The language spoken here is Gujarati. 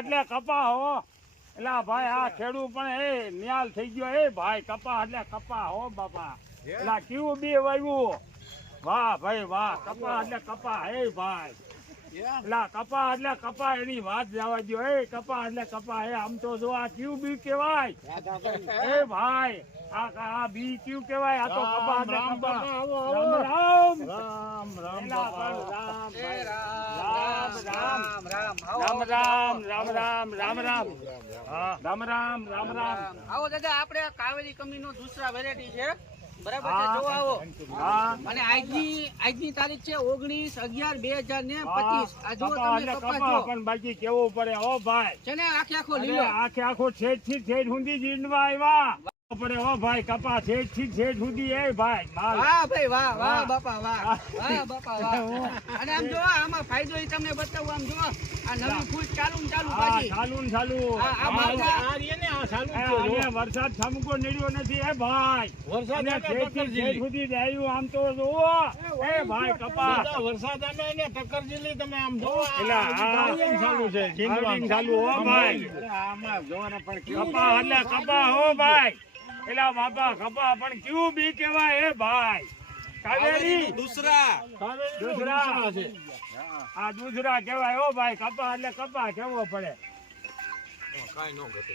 એટલે કપા હો એલા ભાઈ આ ખેડૂત પણ એ ન્યાલ થઈ ગયો એ ભાઈ કપા એટલે કપા હો બાપા એલા કેવું બી વાવ્યું વાહ ભાઈ વાહ કપા એટલે કપા એ ભાઈ એલા કપા એટલે કપા એની વાત જવા દો એ કપા એટલે કપા એ આમ તો જો આ કેવું બી કેવાય એ ભાઈ આ બી કેવું કેવાય આ તો કપા એટલે કપા રામ રામ રામ રામ. આવો દાદા આપણે કાવેરી કંપનીનો દૂસરા વેરાયટી છે બરાબર છે જો આવો અને આજની તારીખ છે 19/11/2025 આ જો તમે કપા પણ બાકી કેવું પડે ઓ ભાઈ છે ને આખો લીલો આખો છેદ થી છેદ સુધી જીંડવા આવ્યા પડે ઓ ભાઈ કપા છેદ થી છેદ સુધી એ ભાઈ વાહ ભાઈ વાહ વાહ બાપા વાહ વાહ બાપા વાહ અને આમ જો આમાં ફાયદો ઈ તમને બતાવું આમ જો આ નવી ફૂટ ચાલુ પાછી ચાલુ આ માલદા વરસાદ ઠમકો નીડ્યો નથી એ ભાઈ વરસાદ સુધી આવ્યું આમ તો જોવો એ ભાઈ કપા વરસાદ આવે એને ટક્કર જીલી તમે આમ જોવો ચાલુ છે ચાલુ હો ભાઈ આમાં જોવાના પણ કપા એટલે કપા હો ભાઈ એલા બાપા કપા પણ કેવું બી કેવાય એ ભાઈ કાવેરી દૂસરા છે આ દૂસરા કેવાય ઓ ભાઈ કપા એટલે કપા કેવો પડે કાઈ નો ઘટે